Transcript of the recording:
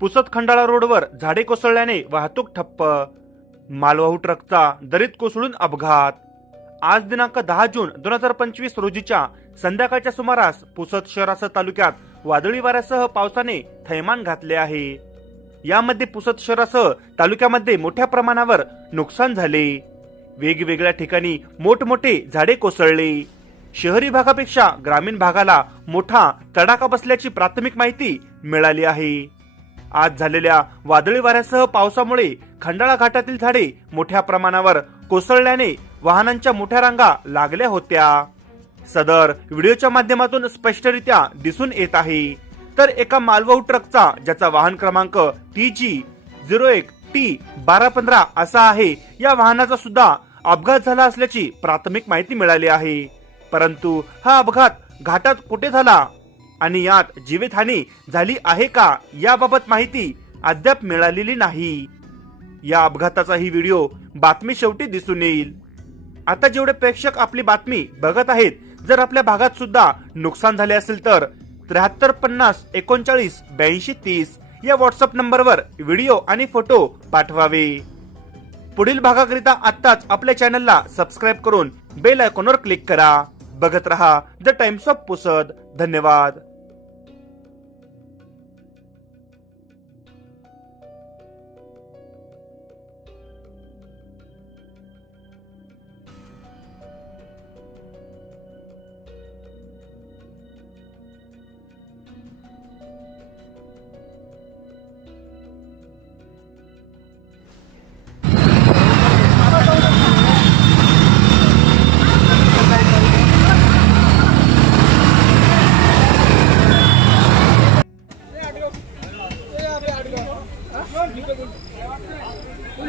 पुसत खंडाळा रोडवर झाडे कोसळल्याने वाहतूक ठप्प. मालवाहू ट्रकचा दरीत कोसळून अपघात. आज दिनांक दहा जून दोन हजार पंचवीस रोजीच्या संध्याकाळच्या सुमारास पुसद शहरासह तालुक्यात वादळी वाऱ्यासह पावसाने थैमान घातले आहे. यामध्ये पुसद शहरासह तालुक्यामध्ये मोठ्या प्रमाणावर नुकसान झाले. वेगवेगळ्या ठिकाणी मोठमोठे झाडे कोसळले. शहरी भागापेक्षा ग्रामीण भागाला मोठा तडाखा बसल्याची प्राथमिक माहिती मिळाली आहे. आज झालेल्या वादळी वाऱ्यासह पावसामुळे खंडाळा घाटातील झाडे मोठ्या प्रमाणावर कोसळल्याने वाहनांच्या मोठ्या रांगा लागल्या होत्या. सदर व्हिडिओच्या माध्यमातून स्पष्टरित्या दिसून येत आहे. तर एका मालवाहू ट्रकचा ज्याचा वाहन क्रमांक टी जी झिरो एक टी बारा पंधरा असा आहे या वाहनाचा सुद्धा अपघात झाला असल्याची प्राथमिक माहिती मिळाली आहे. परंतु हा अपघात घाटात कुठे झाला? आणि यात जीवितहानी झाली आहे का याबाबत माहिती अद्याप मिळालेली नाही. या अपघाताचा ही व्हिडिओ बातमी शेवटी दिसून येईल. आता जेवढे प्रेक्षक आपली बातमी बघत आहेत जर आपल्या भागात सुद्धा नुकसान झाले असेल तर त्र्याहत्तर पन्नास एकोणचाळीस ब्याऐंशी तीस या व्हॉट्सअप नंबरवर व्हिडिओ आणि फोटो पाठवावे. पुढील भागाकरिता आत्ताच आपल्या चॅनलला सबस्क्राईब करून बेल आयकॉनवर क्लिक करा. बघत रहा द टाइम्स ऑफ पुसद. धन्यवाद.